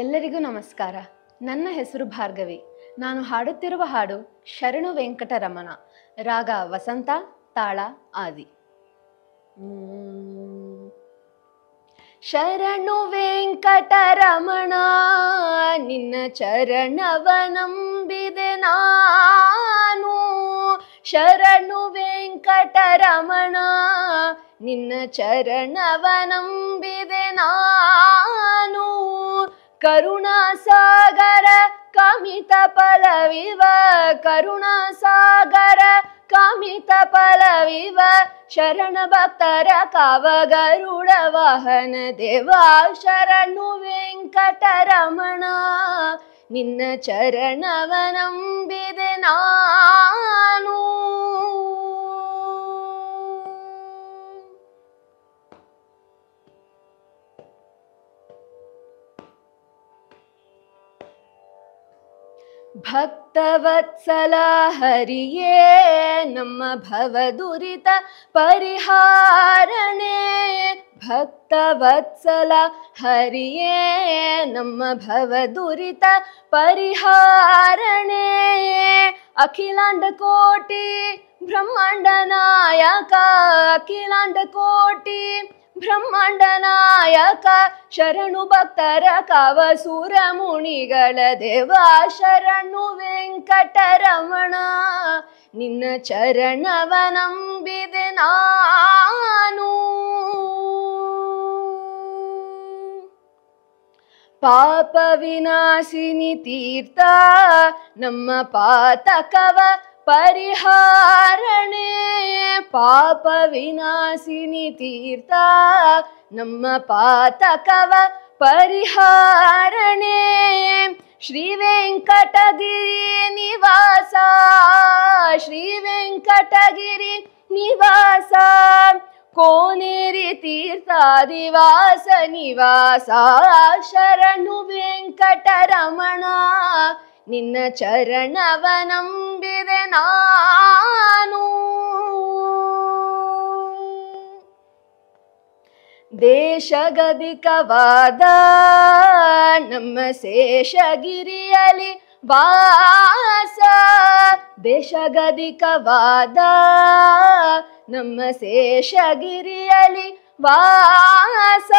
ಎಲ್ಲರಿಗೂ ನಮಸ್ಕಾರ. ನನ್ನ ಹೆಸರು ಭಾರ್ಗವಿ. ನಾನು ಹಾಡುತ್ತಿರುವ ಹಾಡು ಶರಣು ವೆಂಕಟರಮಣ, ರಾಗ ವಸಂತ, ತಾಳ ಆದಿ. ಶರಣು ವೆಂಕಟರಮಣ ನಿನ್ನ ಚರಣವ ನಂಬಿದೆ ನಾನು. ಶರಣು ವೆಂಕಟರಮಣ ನಿನ್ನ ಚರಣವ ನಂಬಿದೆ ನಾನು. ಕರುಣಾಸಾಗರ ಕಾಮಿತ ಫಲವಿವ, ಕರುಣಾಸಾಗರ ಕಾಮಿತ ಫಲವಿವ, ಶರಣ ಭಕ್ತರ ಕಾವಗರುಡ ವಾಹನ ದೇವ. ಶರಣು ವೆಂಕಟರಮಣ ನಿನ್ನ ಚರಣವ ನಂಬಿದೆ ನಾನು. ಭಕ್ತವತ್ಸಲ ಹರಿಯೇ ನಮ್ಮ ಭವ ದುರಿತ ಪರಿಹಾರಣೆ. ಭಕ್ತವತ್ಸಲ ಹರಿಯೇ ನಮ್ಮ ಭವ ದುರಿತ ಪರಿಹಾರಣೆ. ಅಖಿಲಾಂಡ ಕೋಟಿ ಬ್ರಹ್ಮಾಂಡ ನಾಯಕ, ಅಖಿಲಾಂಡ ಕೋಟಿ ಬ್ರಹ್ಮಾಂಡ ನಾಯಕ, ಶರಣು ಭಕ್ತರ ಕವಸೂರ ಮುನಿಗಳ ದೇವ. ಶರಣು ವೆಂಕಟರಮಣ ನಿನ್ನ ಚರಣವ ನಂಬಿದೆ ನಾನು. ಪಾಪ ವಿನಾಶಿನಿ ತೀರ್ಥ ನಮ್ಮ ಪಾತಕವ ಪರಿಹಾರಣೆ. ಪಾಪ ವಿನಾಶಿನಿ ತೀರ್ಥ ನಮ್ಮ ಪಾತಕವ ಪರಿಹಾರಣೆ. ಶ್ರೀ ವೆಂಕಟಗಿರಿ ನಿವಾಸ, ಶ್ರೀ ವೆಂಕಟಗಿರಿ ನಿವಾಸ, ಕೋನೇರಿ ತೀರ್ಥಾದಿವಾಸ ನಿವಾಸ. ಶರಣು ವೆಂಕಟರಮಣ ನಿನ್ನ ಚರಣವ ನಂಬಿದೆ ನಾನು. ದೇಶಗದಿಕವಾದ ನಮ್ಮ ಶೇಷಗಿರಿಯಲಿ ವಾಸ, ದೇಶಗದಿಕವಾದ ನಮ್ಮ ಶೇಷಗಿರಿಯಲಿ ವಾಸ.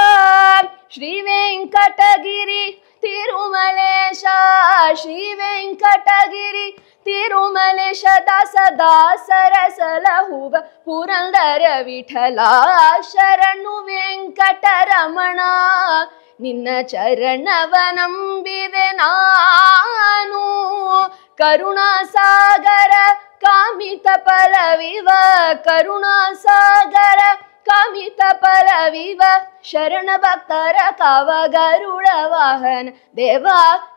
ಶ್ರೀ ವೆಂಕಟಗಿರಿ ತಿರುಮಲೇಶ, ಶ್ರೀ ವೆಂಕಟಗಿರಿ ತಿರುಮಲೇಶ, ದಾಸ ದಾಸರ ಸಲಹುವ ಪುರಂದರ ವಿಠಲ. ಶರಣು ವೆಂಕಟರಮಣ ನಿನ್ನ ಚರಣವ ನಂಬಿದೆ ನಾನು. ಕರುಣಾಸಾಗರ ಕಾಮಿತ ಫಲವಿವ, ಕರುಣಾಸಾಗರ ಕಾಮಿತ ಫಲವಿವ, ಶರಣ ಭಕ್ತರ ಕಾವಗರುಡ ವಾಹನ ದೇವ.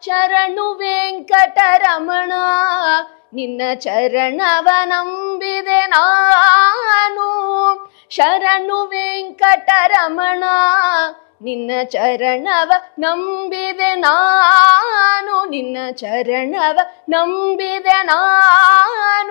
ಶರಣು ವೆಂಕಟರಮಣ ನಿನ್ನ ಚರಣವ ನಂಬಿದೆ ನಾನು. ಶರಣು ವೆಂಕಟರಮಣ ನಿನ್ನ ಚರಣವ ನಂಬಿದೆ ನಾನು. ನಿನ್ನ ಚರಣವ ನಂಬಿದೆ ನಾನು.